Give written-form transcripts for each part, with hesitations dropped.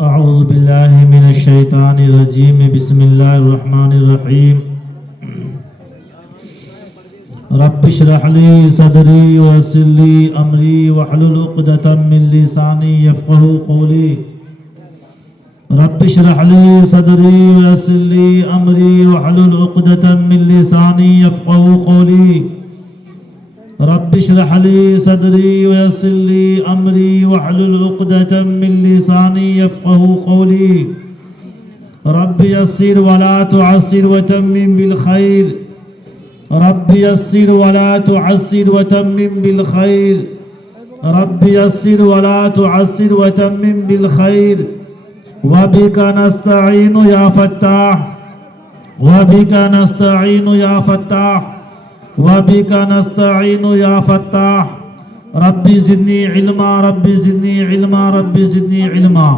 अऊज़ु बिल्लाहि मिनश्शैतानिर्रजीम बिस्मिल्लाहिर्रहमानिर्रहीम रब्बि इश्रह ली सदरी वयस्सिर ली अमरी वहलुल उक़दतम मिन लिसानी यफ़क़हू क़ौली रब्बि इश्रह ली सदरी वयस्सिर ली अमरी वहलुल उक़दतम मिन लिसानी यफ़क़हू क़ौली रब्बि इश्रह ली सदरी वयस्सिर ली अमरी वहलुल उक़दतम मिन लिसानी यफ़क़हू क़ौली रब्बि यस्सिर वला तुअस्सिर वतम्मिम बिल खैर रब्बि यस्सिर वला तुअस्सिर वतम्मिम बिल खैर रब्बि यस्सिर वला तुअस्सिर वतम्मिम बिल खैर वबिका नस्तईनु या फत्ताह वबिका नस्तईनु या फत्ताह वबिका नस्तईनु या फत्ताह रब्बि ज़िदनी इल्मा रब्बि ज़िदनी इल्मा रब्बि ज़िदनी इल्मा।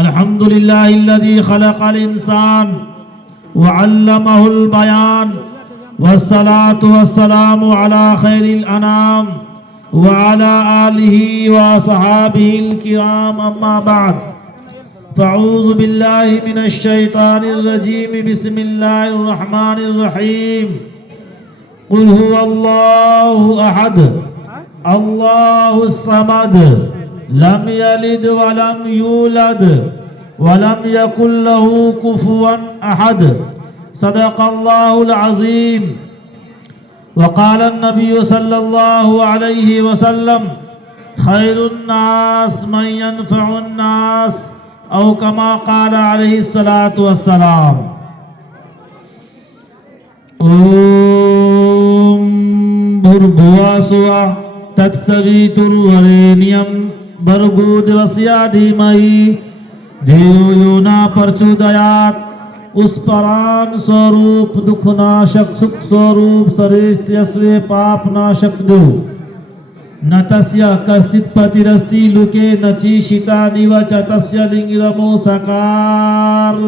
अल्हम्दुलिल्लाहिल्लज़ी खलक़ल इंसान व अल्लमहुल बयान वस्सलातु वस्सलामु अला खैरिल अनाम व अला आलिहि व असहाबिहिल किराम अम्मा बाद फ़अऊज़ु बिल्लाहि मिनश शैतानिर रजीम बिस्मिल्लाहिर रहमानिर रहीम कुल हुवल्लाहु अहद अल्लाहुस समद लम यलिद व लम यूलद व लम यकुल लहू कुफुवन अहद सदक़ल्लाहुल अज़ीम। व क़ाला नबिय्यु सल्लल्लाहु अलैहि वसल्लम खैरुन नास मन यनफ़उन नास औ कमा क़ाला अलैहिस्सलातु वस्सलाम। ओम भूर्भुवः स्वः तत्सवितुर्वरेण्यं भर्गो देवस्य धीमहि धियो यो न प्रचोदयात्। उस परान स्वरूप दुखनाशक सुख स्वरूप सरेस्त्य पापनाशक दो न तस्य कश्चित् पतिरस्ति लुके न चीशिता निवच तस्य लिंगिरमो सकारनम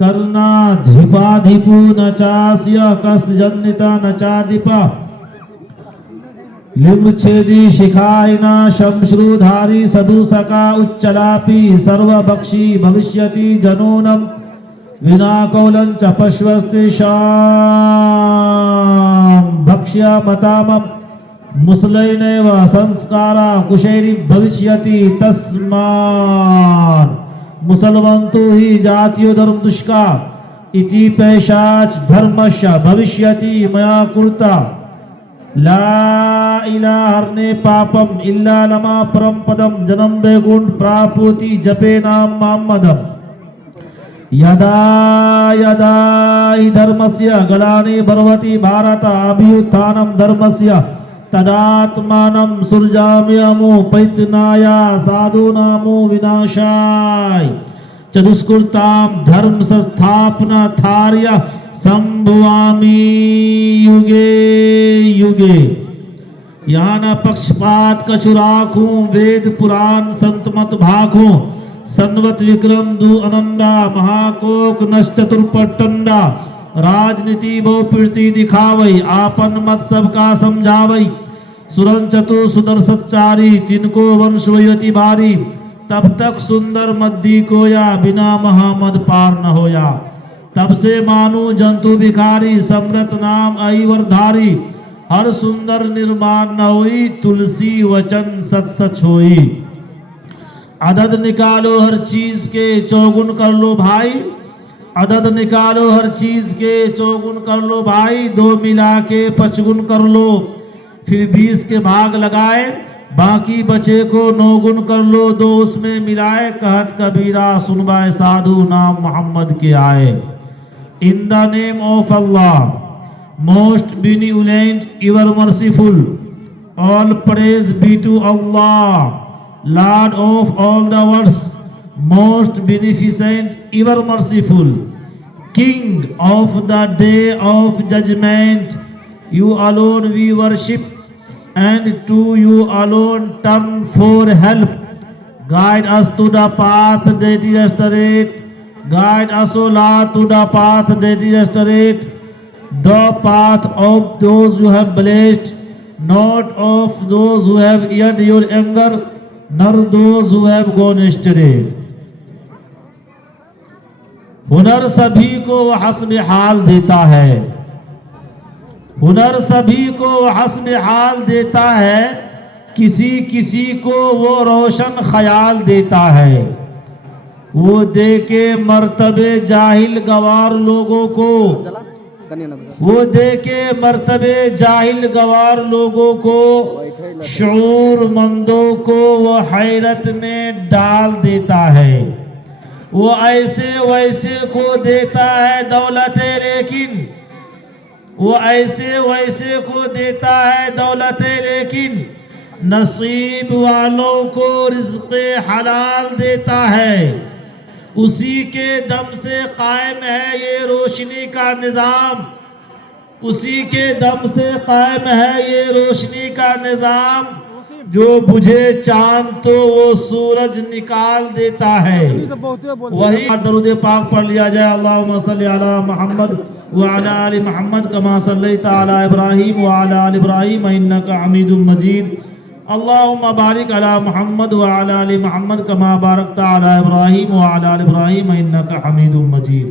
कर्णाधिपाधिपु न चास्य कस्जन्निता न चाधिप लिंगछेदी शिखायना शमश्रुधारी सदुसका उच्चलापी सर्वभक्षी भविष्यति जनूनम विना कौलं च पश्वस्ति शाम भक्ष्य मतामम मुसलैनैव संस्कारा कुशैरी भविष्यति तस्मात् मुसलवन्तु हि जातीयो धर्म दुष्का इति पैशाच धर्मश्च भविष्यति मया कुर्ता ला इलाहर्ने पापम इल्ला लमा परम पदम जन्म वैकुंठ प्राप्ति जपे नाम मोहम्मदम यदा यदा हि धर्मस्य गलानि भवति भारत अभ्युत्थानं धर्मस्य तदात्मानं सृजाम्यहमो पैतनाय साधूनामो विनाशाय चतुष्कृतां धर्म संस्थापना थार्य संभवामि युगे युगे। यहाँ न पक्षपात कछु राखूं वेद पुराण संत मत भाखूं सन्वत विक्रम दु अनंदा महाकोक नश्चतुर्पटंडा राजनीति बहु प्रीति दिखावई आपन मत सबका समझावई सुरन चतुर सुदर सच्चारी तिनको वंश वयति बारी तब तक सुंदर मद्दी को या बिना महामद पार न होया। तब से मानु जंतु भिखारी समृत नाम ऐवरधारी हर सुंदर निर्माण न होई तुलसी वचन सत सच होई। अदद निकालो हर चीज के चौगुन कर लो भाई अदद निकालो हर चीज के चौगुन कर लो भाई दो मिला के पचगुन कर लो फिर 20 के भाग लगाए बाकी बचे को 9 गुण कर लो दो उसमें मिलाए कहत कबीरा सुनवाए साधु नाम मोहम्मद के आए। In the name of Allah, most benevolent, ever merciful. All praise be to Allah, Lord of all the worlds, most beneficent, ever merciful, King of the day of judgment. You alone we worship, and to you alone turn for help. Guide us to the path that is straight. Guide us, O Lord, to the path that is straight, the path of those who have blessed, not of those who have eared your anger, nor those who have gone astray. हुनर सभी को वह हस्ब हाल देता है, हुनर सभी को वह हस्ब हाल देता है, किसी किसी को वो रोशन ख्याल देता है। वो दे के मर्तबे जाहिल गवार लोगों को, वो दे के मर्तबे जाहिल गवार लोगों को, शऊर मंदों को वो हैरत में डाल देता है। वो ऐसे वैसे को देता है दौलतें, लेकिन वो ऐसे वैसे को देता है दौलतें, लेकिन नसीब वालों को रिज़्क़े हलाल देता है। उसी के दम से कायम है ये रोशनी का निज़ाम, उसी के दम से कायम है ये रोशनी का निज़ाम। जो बुझे चांद तो वो सूरज निकाल देता है। वही दरूद पाक पढ़ लिया जाए। अल्लाहुम्मा सल्ली अला मुहम्मद व अला आलि मुहम्मद कमा सल्लैता अला इब्राहीम व अला आलि इब्राहीम इन्नका हमीदुम मजीद। अल्लाहुम्मा बारिक अला मुहम्मद व अला आलि मुहम्मद कमा बारकता अला इब्राहीम व अला आलि इब्राहीम इन्नका हमीदुम मजीद।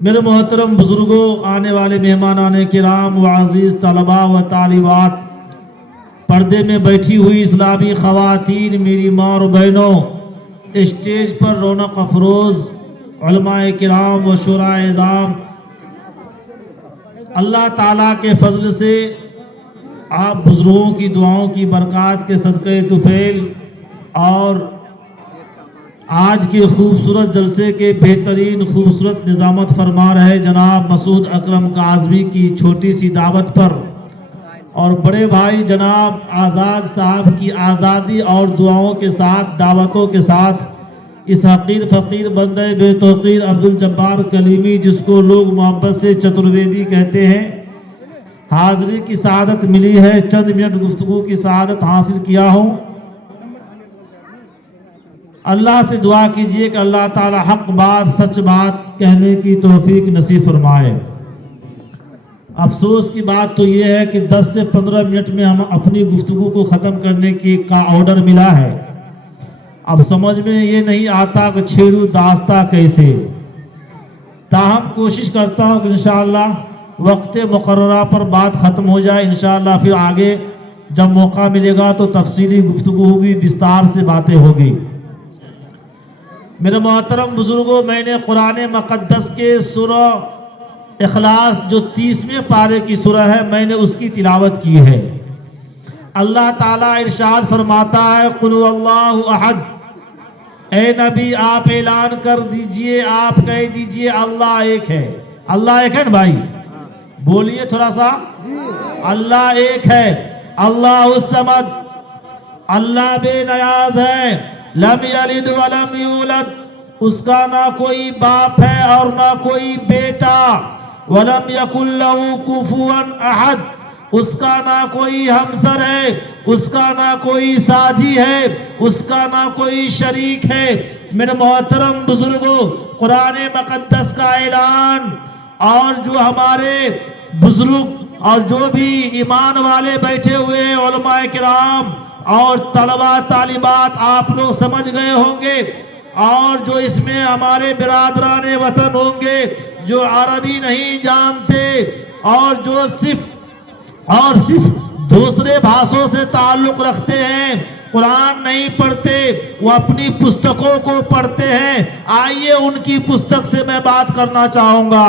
मेरे मोहतरम बुजुर्गों, आने वाले मेहमानाने किराम व अजीज़ तलबा व तालिबात, पर्दे में बैठी हुई इस्लामी ख़वातीन, मेरी माँ और बहनों, स्टेज पर रौनक अफरोज़ उलमाए किराम व शुराए इज़ाम, अल्लाह ताला के फजल से आप बुज़ुर्गों की दुआओं की बरक़ात के सदक़े तुफ़ैल और आज के खूबसूरत जलसे के बेहतरीन खूबसूरत निज़ामत फरमा रहे जनाब मसूद अकरम काज़मी की छोटी सी दावत पर और बड़े भाई जनाब आज़ाद साहब की आज़ादी और दुआओं के साथ, दावतों के साथ इस हकीर फ़कीर बंदे बेतौकीर अब्दुल जब्बार कलीमी, जिसको लोग मोहब्बत से चतुर्वेदी कहते हैं, हाज़िरी की सआदत मिली है। चंद मिनट गुफ्तगू की सआदत हासिल किया हूँ। अल्लाह से दुआ कीजिए कि अल्लाह ताला हक बात, सच बात कहने की तौफीक नसीब फरमाए। अफसोस की बात तो ये है कि 10 से 15 मिनट में हम अपनी गुफ्तगू को ख़त्म करने की का ऑर्डर मिला है। अब समझ में ये नहीं आता कि छेड़ू दास्ता कैसे। ताहम कोशिश करता हूँ कि इंशाअल्लाह वक्त मुकर्ररा पर बात ख़त्म हो जाए। इंशाअल्लाह फिर आगे जब मौका मिलेगा तो तफसीली गुफ्तगू होगी, विस्तार से बातें होगी। मेरे मोहतरम बुजुर्गों, मैंने कुरान मुक़द्दस के सूरह इखलास जो 30वें पारे की सूरह है, मैंने उसकी तिलावत की है। अल्लाह ताला इरशाद फरमाता है, कुल हुवल्लाहु अहद। ए नबी आप ऐलान कर दीजिए, आप कह दीजिए अल्लाह एक है। अल्लाह एक है ना भाई, बोलिए थोड़ा सा। अल्लाह एक है। अल्लाहुस समद, अल्लाह बेनियाज है। लम यलिद व लम यूलद, उसका ना कोई बाप है और ना कोई बेटा। वलम यकुल लहू कुफुवन अहद, उसका ना कोई हमसर है, उसका ना कोई साजी है, उसका ना कोई शरीक है। मेरे मोहतरम बुजुर्गों, कुरान मुक़द्दस का ऐलान और जो हमारे बुजुर्ग और जो भी ईमान वाले बैठे हुए हैं उलमाए किराम और तलबा तालिबात, आप लोग समझ गए होंगे। और जो इसमें हमारे बिरादरान वतन होंगे जो अरबी नहीं जानते और जो सिर्फ दूसरे भाषाओं से ताल्लुक रखते हैं, कुरान नहीं पढ़ते, वो अपनी पुस्तकों को पढ़ते हैं। आइए उनकी पुस्तक से मैं बात करना चाहूँगा।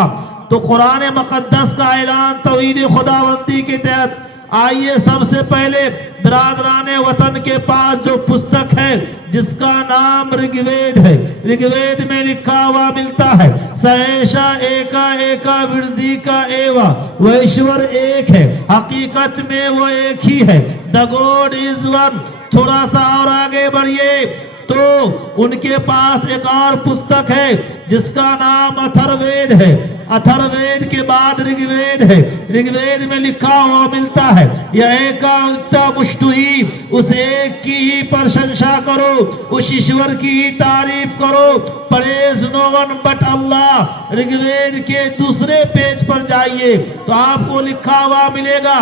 तो कुरान मुक़द्दस का ऐलान तौहीद खुदाबंदी के तहत आइए सबसे पहले बिरादराने वतन के पास जो पुस्तक है जिसका नाम ऋग्वेद है, ऋग्वेद में लिखा हुआ मिलता है सहेशा एका एका वृद्धि का एवा, वह ईश्वर एक है, हकीकत में वो एक ही है, द गॉड इज वन। थोड़ा सा और आगे बढ़िए तो उनके पास एक और पुस्तक है जिसका नाम अथर्ववेद है। अथर्ववेद के बाद ऋग्वेद है। ऋग्वेद में लिखा हुआ मिलता है यह एका मुष्टु ही, उस एक की ही प्रशंसा करो, उस ईश्वर की ही तारीफ करो, प्रेज नो वन बट अल्लाह। ऋग्वेद के दूसरे पेज पर जाइए तो आपको लिखा हुआ मिलेगा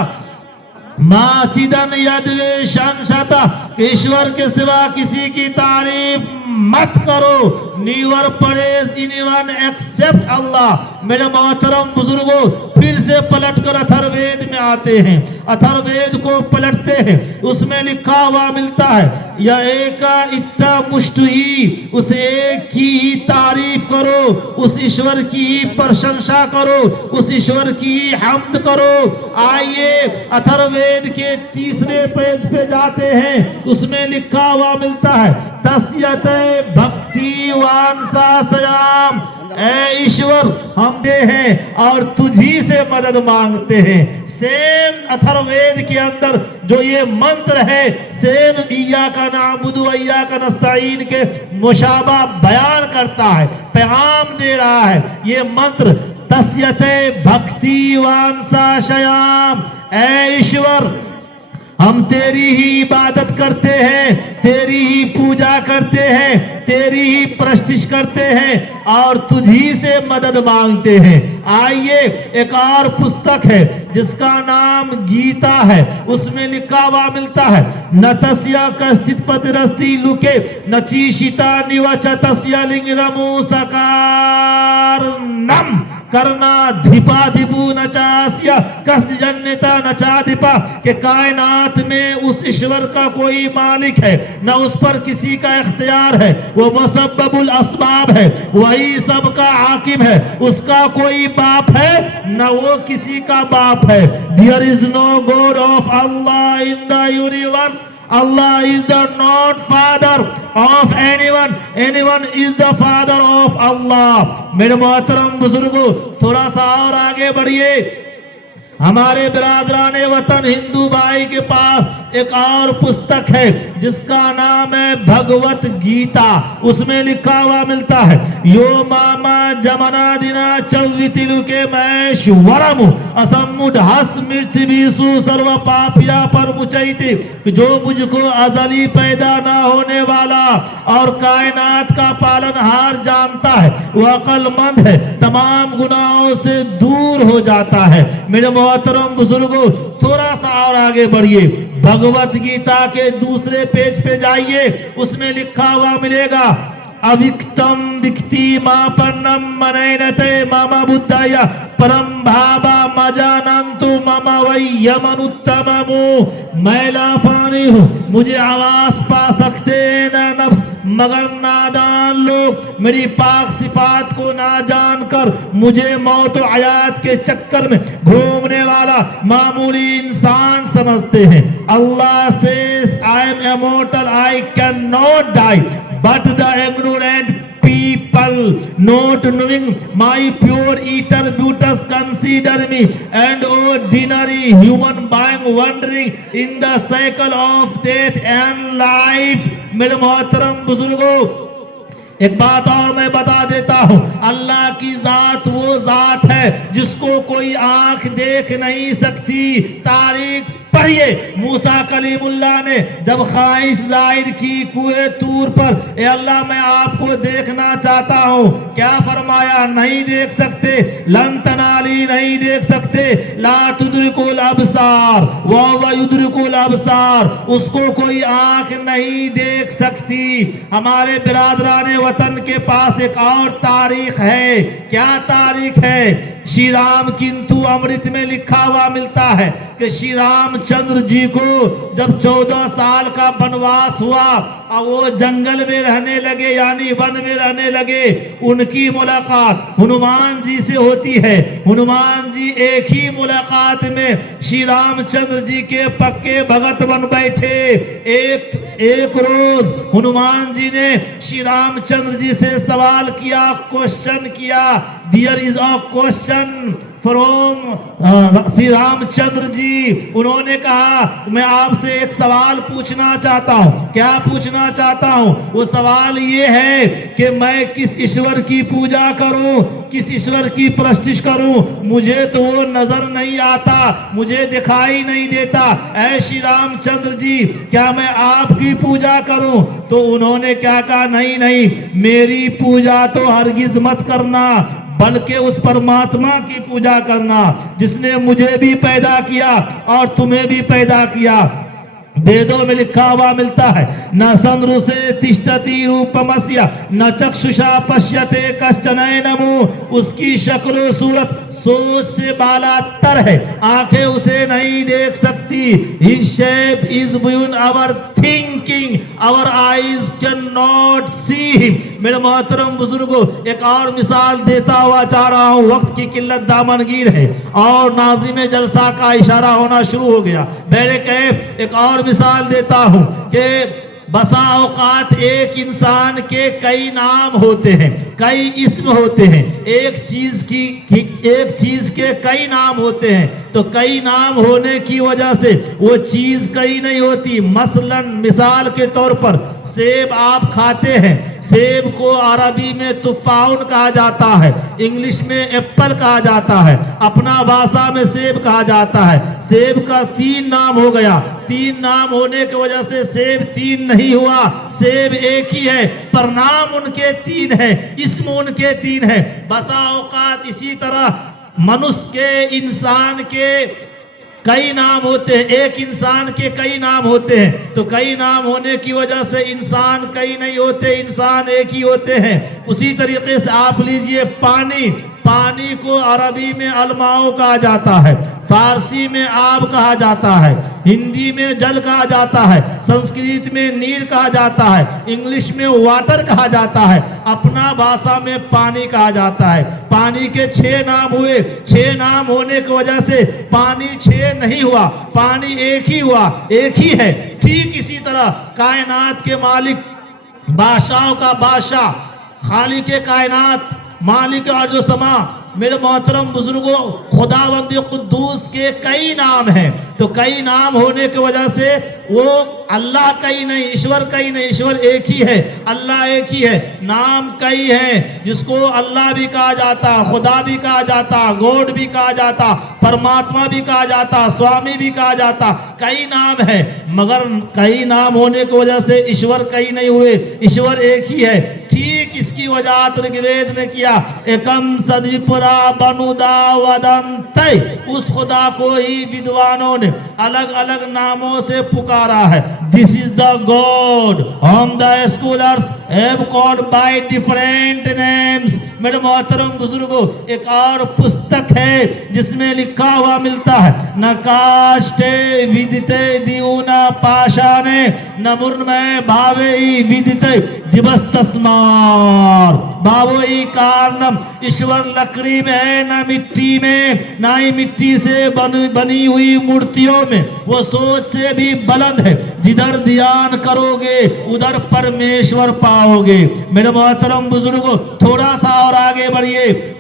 माचिदन यद्वे शंशता, ईश्वर के सिवा किसी की तारीफ मत करो, नीवर परेज इनवन एक्सेप्ट अल्लाह। मेरे मोहतरम बुजुर्गों, फिर से पलटकर अथर्ववेद में आते हैं, अथर्ववेद को पलटते हैं, उसमें लिखा हुआ मिलता है यह एका इत्ता मुष्टु ही, उस एक की ही तारीफ करो, उस ईश्वर की ही प्रशंसा करो, उस ईश्वर की ही हम्द करो। आइए अथर्ववेद के तीसरे पेज पे जाते हैं, उसमें लिखा हुआ मिलता है तस्यते भक्ति वांसा सयाम, ऐ ईश्वर हम दे हैं और तुझी से मदद मांगते हैं। सेम अथर्ववेद के अंदर जो ये मंत्र है सेम इय्याका नअबुदु व इय्याका नस्तईन के मुशाबा बयान करता है, पैगाम दे रहा है ये मंत्र तस्यते भक्ति वांसा शयाम, ऐ ईश्वर हम तेरी ही इबादत करते हैं, तेरी ही पूजा करते हैं, तेरी ही प्रस्तिश करते हैं और तुझी से मदद मांगते हैं। आइए एक और पुस्तक है जिसका नाम गीता है, उसमें लिखा हुआ मिलता है न तस्या कश्चित पतिरस्ति लुके न चीशिता निवच तस्या लिंगरमु सकार नम करना धिपा धिपू न चास्या कस जन्यता न चाधिपा, के कायनात में उस ईश्वर का कोई मालिक है न उस पर किसी का इख्तियार है, वो मुसब्बबुल अस्बाब है, वही सबका हाकिम है, उसका कोई बाप है न वो किसी का बाप है। There is no God of Allah in the universe, Allah is the not father of anyone, anyone is the father of Allah। मेरे मोहतरम बुजुर्गों, थोड़ा सा और आगे बढ़िए, हमारे बिरादराने वतन हिंदू भाई के पास एक और पुस्तक है जिसका नाम है भगवत गीता, उसमें लिखा हुआ मिलता है यो मामा जमना दिना चौवितिलु के महेश्वरम असमुद हस मृत्यु सर्व पापिया पर मुचैते, जो मुझको अजली पैदा ना होने वाला और कायनात का पालनहार जानता है, वह अक्लमंद है, तमाम गुनाहों से दूर हो जाता है। मेरे मोहतरम बुजुर्गों, थोड़ा सा और आगे बढ़िए, भगवत गीता के दूसरे पेज पे जाइए, उसमें लिखा हुआ मिलेगा अविक्तम विक्ति मापन्नम मनैनते मम बुद्धय परम भावा मजानंतु मम वैयमनुत्तममु, मैं लाफानी हूँ, मुझे आवास पा सकते न नफ्स मगर नादान लोग मेरी पाक सिफात को ना जानकर मुझे मौत और हयात के चक्कर में घूमने वाला मामूली इंसान समझते हैं। Allah says I am immortal, I can not die, but the ignorant people not knowing my pure attributes consider me an ordinary human being wandering in the cycle of death and life। मेरे मोहतरम बुजुर्गों, एक बात और मैं बता देता हूं, अल्लाह की जात वो जात है जिसको कोई आंख देख नहीं सकती। तारीख पढ़िए, मूसा कलीमुल्लाह ने जब ख्वाहिश जाहिर की कुए तूर पर, ए अल्लाह मैं आपको देखना चाहता हूं, क्या फरमाया? नहीं देख सकते, लन तनाली, नहीं देख सकते, ला तुदरिकुल अबसार व युदरिकुल अबसार, उसको कोई आंख नहीं देख सकती। हमारे बिरादराने वतन के पास एक और तारीख है। क्या तारीख है? श्री राम किंतु अमृत में लिखा हुआ मिलता है कि श्री रामचंद्र जी को जब 14 साल का वनवास हुआ और वो जंगल में रहने लगे यानी वन में रहने लगे, उनकी मुलाकात हनुमान जी से होती है। हनुमान जी एक ही मुलाकात में श्री रामचंद्र जी के पक्के भगत बन बैठे। एक रोज हनुमान जी ने श्री रामचंद्र जी से सवाल किया, क्वेश्चन किया। There is a question from Shri Ramchandra ji. उन्होंने कहा मैं आपसे एक सवाल पूछना चाहता हूँ। क्या पूछना चाहता हूँ? वो सवाल ये है कि मैं किस ईश्वर की पूजा करूं, किस ईश्वर की प्रतिष्ठा करूं? मुझे तो वो नजर नहीं आता, मुझे दिखाई नहीं देता। ऐ श्री रामचंद्र जी, क्या मैं आपकी पूजा करूं? तो उन्होंने क्या कहा, नहीं नहीं, मेरी पूजा तो हरगिज मत करना, बल्कि उस परमात्मा की पूजा करना जिसने मुझे भी पैदा किया और तुम्हें भी पैदा किया। वेदों में लिखा हुआ मिलता है, न संदृशे तिष्ठति रूपमस्य न चक्षुषा पश्यते कश्चन नमो। उसकी शक्ल सूरत सोच से बालातर है, आंखें उसे नहीं देख सकती। His shape is beyond our thinking, our eyes cannot see him। मेरे मोहतरम बुजुर्गों, एक और मिसाल देता हुआ जा रहा हूँ। वक्त की किल्लत दामनगीर है और नाज़िम जलसा का इशारा होना शुरू हो गया। मेरे कहे एक और मिसाल देता हूँ कि बसा औकात एक इंसान के कई नाम होते हैं, कई इस्म होते हैं। एक चीज के कई नाम होते हैं, तो कई नाम होने की वजह से वो चीज कई नहीं होती। मसलन मिसाल के तौर पर सेब आप खाते हैं, सेब को अरबी में तुफाउन कहा जाता है, इंग्लिश में एप्पल कहा जाता है, अपना भाषा में सेब कहा जाता है। सेब का 3 नाम हो गया। 3 नाम होने की वजह से सेब 3 नहीं हुआ, सेब एक ही है, पर नाम उनके 3 है, इस्म उनके 3 है। बसा औकात इसी तरह मनुष्य के, इंसान के कई नाम होते हैं, एक इंसान के कई नाम होते हैं। तो कई नाम होने की वजह से इंसान कई नहीं होते, इंसान एक ही होते हैं। उसी तरीके से आप लीजिए पानी, पानी को अरबी में अलमाओ कहा जाता है, फारसी में आब कहा जाता है, हिंदी में जल कहा जाता है, संस्कृत में नीर कहा जाता है, इंग्लिश में वाटर कहा जाता है, अपना भाषा में पानी कहा जाता है। पानी के 6 नाम हुए। 6 नाम होने की वजह से पानी 6 नहीं हुआ, पानी एक ही हुआ, एक ही है। ठीक इसी तरह कायनात के मालिक, बादशाहों का बादशाह, खालिक के कायनात, मालिक अर्ज़ व समा, मेरे मोहतरम बुजुर्गों, खुदावंद कुद्दूस के कई नाम हैं। तो कई नाम होने की वजह से वो अल्लाह कई नहीं, ईश्वर कई नहीं, ईश्वर एक ही है, अल्लाह एक ही है। नाम कई हैं, जिसको अल्लाह भी कहा जाता, खुदा भी कहा जाता, गॉड भी कहा जाता, परमात्मा भी कहा जाता, स्वामी भी कहा जाता। कई नाम है, मगर कई नाम होने की वजह से ईश्वर कई नहीं हुए, ईश्वर एक ही है। ठीक इसकी वजाहत ऋग्वेद ने किया, एकम सदीपुरा बनुदा वदंतै। उस खुदा को ही विद्वानों ने अलग अलग नामों से पुकारा है। This is the God home the scholars have called by different names. मेरे मोहतरम बुजुर्गों, एक और पुस्तक है जिसमें लिखा हुआ मिलता है, न काष्टे विदिते दिउना पाषाणे न मुर्मय भावे विदिते दिवस तस्मार। भावोई कारणम, ईश्वर लकड़ी में है न मिट्टी में, ना ही मिट्टी से बनी हुई मूर्तियों में। वो सोच से भी बुलंद है, जिधर ध्यान करोगे उधर परमेश्वर पाओगे। मेरे मोहतरम बुजुर्गों, थोड़ा सा और आगे बढ़िए।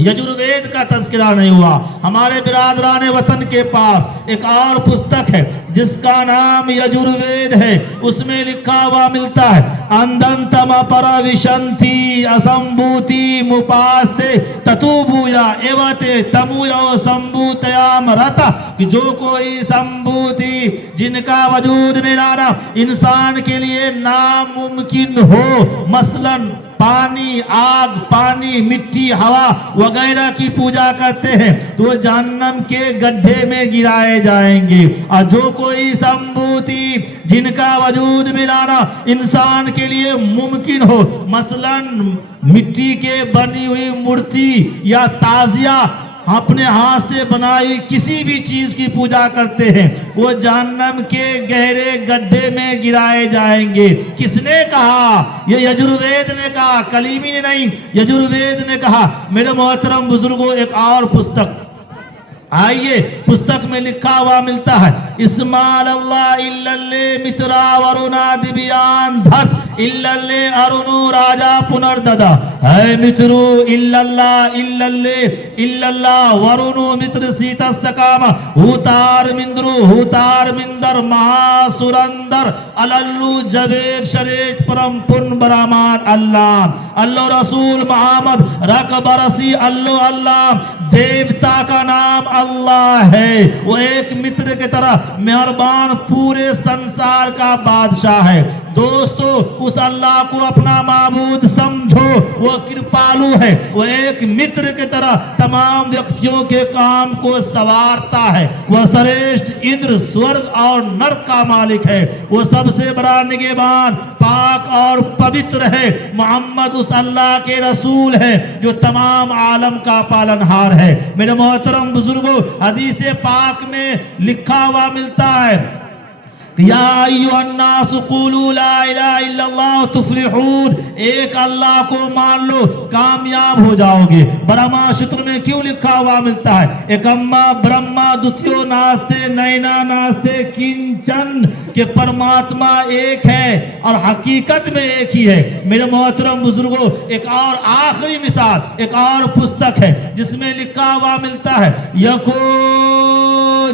यजुर्वेद का तज़किरा नहीं हुआ। हमारे बिरादरान वतन के पास एक और पुस्तक है जिसका नाम यजुर्वेद है। उसमें लिखा हुआ मिलता है, अंधंतम परविशंति असंभूति मुपास्ते ततुभूया एवते तमुयो संभूतयाम रता। कि जो कोई संभूति, जिनका वजूद में लाना इंसान के लिए नामुमकिन हो, मसलन पानी, आग, पानी, मिट्टी, हवा वगैरह की पूजा करते हैं, तो वो जहन्नम के गड्ढे में गिराए जाएंगे। और जो कोई संभूति, जिनका वजूद में लाना इंसान के लिए मुमकिन हो, मसलन मिट्टी के बनी हुई मूर्ति या ताजिया अपने हाथ से बनाई किसी भी चीज की पूजा करते हैं वो जहन्नम के गहरे गड्ढे में गिराए जाएंगे। किसने कहा? ये यजुर्वेद ने कहा, कलीमी ने नहीं, यजुर्वेद ने कहा। मेरे मोहतरम बुजुर्गों, एक और पुस्तक आइए, पुस्तक में लिखा हुआ मिलता है, इस्माल अल्लाह इल्लल्ले मित्रा वरुणा दिव्यान धत इल्लल्ले अरुणु राजा पुनर्ददा है मित्रु इल्लल्लाह इल्लल्ले इल्लल्लाह वरुणु मित्र सीता सकाम हुतार मिंद्रु हुतार मिंदर महासुरंदर अलल्लु जबेर शरेक परम पुन बरामान अल्लाह अल्लाह रसूल मोहम्मद रक बरसी अल्लाह अल्लाह देवता का नाम अल्लाह है। वो एक मित्र की तरह मेहरबान पूरे संसार का बादशाह है। दोस्तों, उस अल्लाह को अपना माबूद समझो, वो कृपालु है। वो एक मित्र की तरह तमाम व्यक्तियों के काम को संवारता है। वह श्रेष्ठ इंद्र स्वर्ग और नरक का मालिक है। वो सबसे बड़ा निगहबान पाक और पवित्र है। मोहम्मद उस अल्लाह के रसूल है जो तमाम आलम का पालनहार है। मेरे मोहतरम बुजुर्गों, हदीस पाक में लिखा हुआ मिलता है, या अय्युहन्नास क़ूलू ला इलाहा इल्लल्लाह तुफ्लिहून, एक अल्लाह को मान लो कामयाब हो जाओगे। ब्रह्मा सूत्र में क्यों लिखा हुआ मिलता है, एकम्मा ब्रह्मा द्वितीयो नास्ते नैना नास्ते किंचन, के परमात्मा एक है और हकीकत में एक ही है। मेरे मोहतरम बुजुर्गों, एक और आखिरी मिसाल, एक और पुस्तक है जिसमें लिखा हुआ मिलता है, यको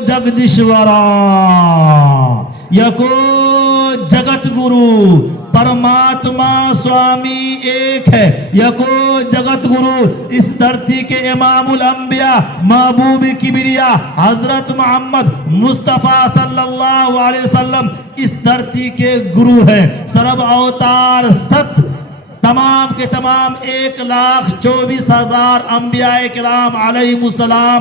जगदीश्वरा यको जगत गुरु, परमात्मा स्वामी एक है। यको जगत गुरु, इस धरती के इमामुल अंबिया महबूब किबरिया हजरत मोहम्मद मुस्तफा सल्लल्लाहु अलैहि वसल्लम इस धरती के गुरु है। सर्व अवतार सत्य तमाम के तमाम 1,24,000 अंबियाए किराम अलैहिमुस्सलाम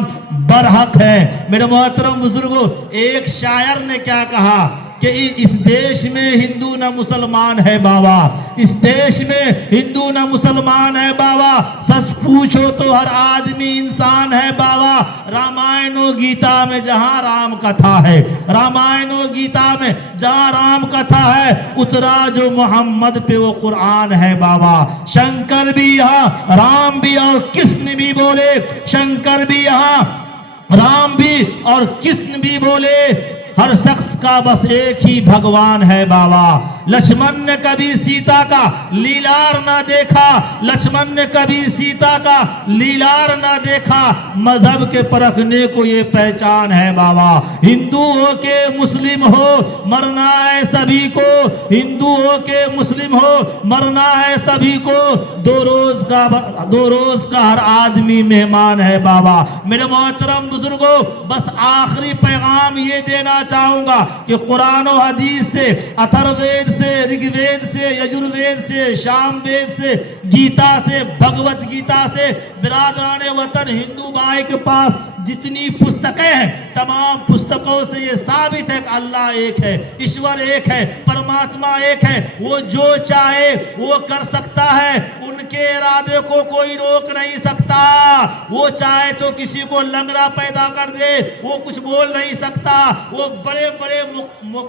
बरहक है। मेरे मोहतरम बुजुर्गों, एक शायर ने क्या कहा कि इस देश में हिंदू न मुसलमान है बाबा, इस देश में हिंदू न मुसलमान है बाबा, सच पूछो तो हर आदमी इंसान है बाबा। रामायण और गीता में जहां राम कथा है, रामायण और गीता में जहां राम कथा है, उतरा जो मोहम्मद पे वो कुरान है बाबा। शंकर भी यहाँ, राम भी और कृष्ण भी बोले, शंकर भी यहाँ, राम भी और कृष्ण भी बोले। हर शख्स का बस एक ही भगवान है बाबा। लक्ष्मण ने कभी सीता का लीलार ना देखा, लक्ष्मण ने कभी सीता का लीलार ना देखा। मजहब के परखने को ये पहचान है बाबा। हिंदू हो के मुस्लिम हो, मरना है सभी को, हिंदू हो के मुस्लिम हो, मरना है सभी को। दो रोज का हर आदमी मेहमान है बाबा। मेरे मोहतरम बुजुर्गों, बस आखिरी पैगाम ये देना चाहूंगा कि कुरान और हदीस से, अथर्ववेद से, ऋग्वेद से, यजुर्वेद से, सामवेद से, गीता से, भगवत गीता से, बिरादराने वतन हिंदू भाई के पास जितनी पुस्तकें हैं, तमाम पुस्तकों से ये साबित है कि अल्लाह एक है, ईश्वर एक है, परमात्मा एक है। वो जो चाहे वो कर सकता है, उनके इरादे को कोई रोक नहीं सकता। वो चाहे तो किसी को लंगड़ा पैदा कर दे, वो कुछ बोल नहीं सकता। वो बड़े बड़े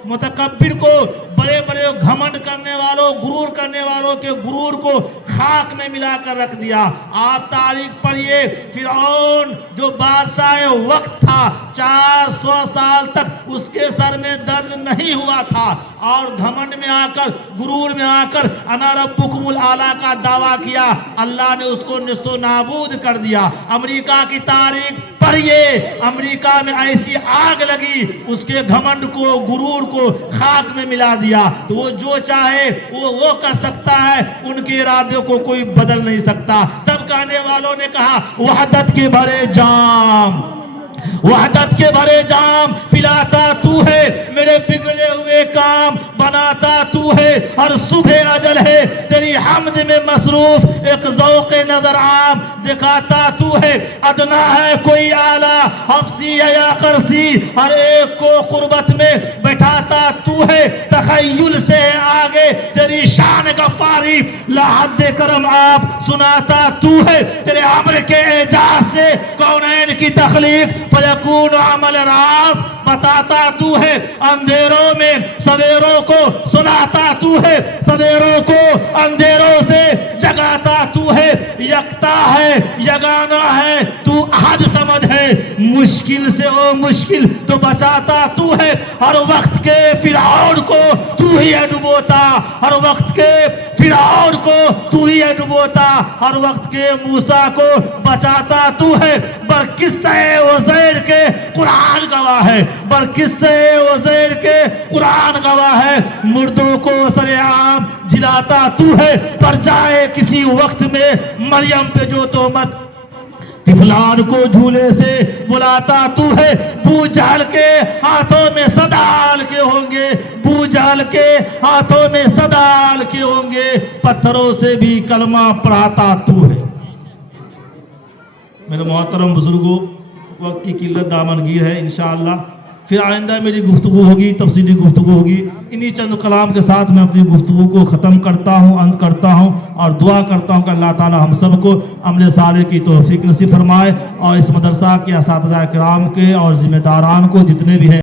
मुतकब्बिर को, बड़े बड़े घमंड करने वालों, गुरूर करने वालों के गुरूर को खाक में मिलाकर रख दिया। आप तारीख पढ़िए, फिरौन जो बादशाह वक्त था, 400 साल तक उसके सर में दर्द नहीं हुआ था और घमंड में आकर, गुरूर में आकर अना रब्बुकुमुल आला का दावा किया। अल्लाह ने उसको निस्तो नाबूद कर दिया। अमेरिका की तारीख पढ़िए, अमेरिका में ऐसी आग लगी, उसके घमंड को, गुरूर को खाक में मिला दिया। तो वो जो चाहे वो कर सकता है, उनके इरादे को कोई बदल नहीं सकता। तब कहने वालों ने कहा, वहदत के भरे जाम, वहदत के भरे जाम पिलाता तू है, मेरे बिगड़े हुए काम बनाता तू है। हर सुबह अजल है तेरी हमद में मसरूफ, एक ज़ौक़े नजर आम दिखाता तू है, अदना है कोई आला, हफ्सी है या करसी, हर एक को कुर्बत में बैठाता तू है, तखय्युल से आगे तेरी शान गफ्फारी, लाहद करम आप सुनाता तू है, तेरे अम्र के एजाज से कौनैन की तखलीक, फयकून अमल राज बताता तू है, अंधेरों में सवेरों को सुनाता तू है, सवेरों को अंधेरों से जगाता तू है, यकता है यगाना है तू अहद समझ है, मुश्किल से ओ मुश्किल तो बचाता तू है, हर वक्त के फिरौन को तू ही है डुबोता, हर वक्त के फिरौन को तू ही है डुबोता, हर वक्त के मूसा को बचाता तू है, बरकिस्से उज़ैर के कुरान गवाह है, बरकिस्से उज़ैर के कुरान गवाह है, मुर्दों को सरेआम जिलाता तू है, पर जाए किसी वक्त में मरियम पे जो तोहमत, तिफलान को झूले से बुलाता तू है, बू जाल के हाथों में सदाल के होंगे, बू जाल के हाथों में सदाल के होंगे, पत्थरों से भी कलमा पढ़ाता तू है। मेरे मोहतरम बुजुर्गों, वक्त की किल्लत दामनगीर है, इंशाअल्लाह फिर आइंदा मेरी गुफ्तगू होगी, तफसीली गुफ्तगू होगी। इन्हीं चंद कलाम के साथ मैं अपनी गुफ्तगू को ख़त्म करता हूँ, अंत करता हूँ और दुआ करता हूँ कि अल्लाह ताला हम सबको अमल साले की तौफीक नसीब फरमाए और इस मदरसा के असातिज़ा किराम के और ज़िम्मेदारान को जितने भी हैं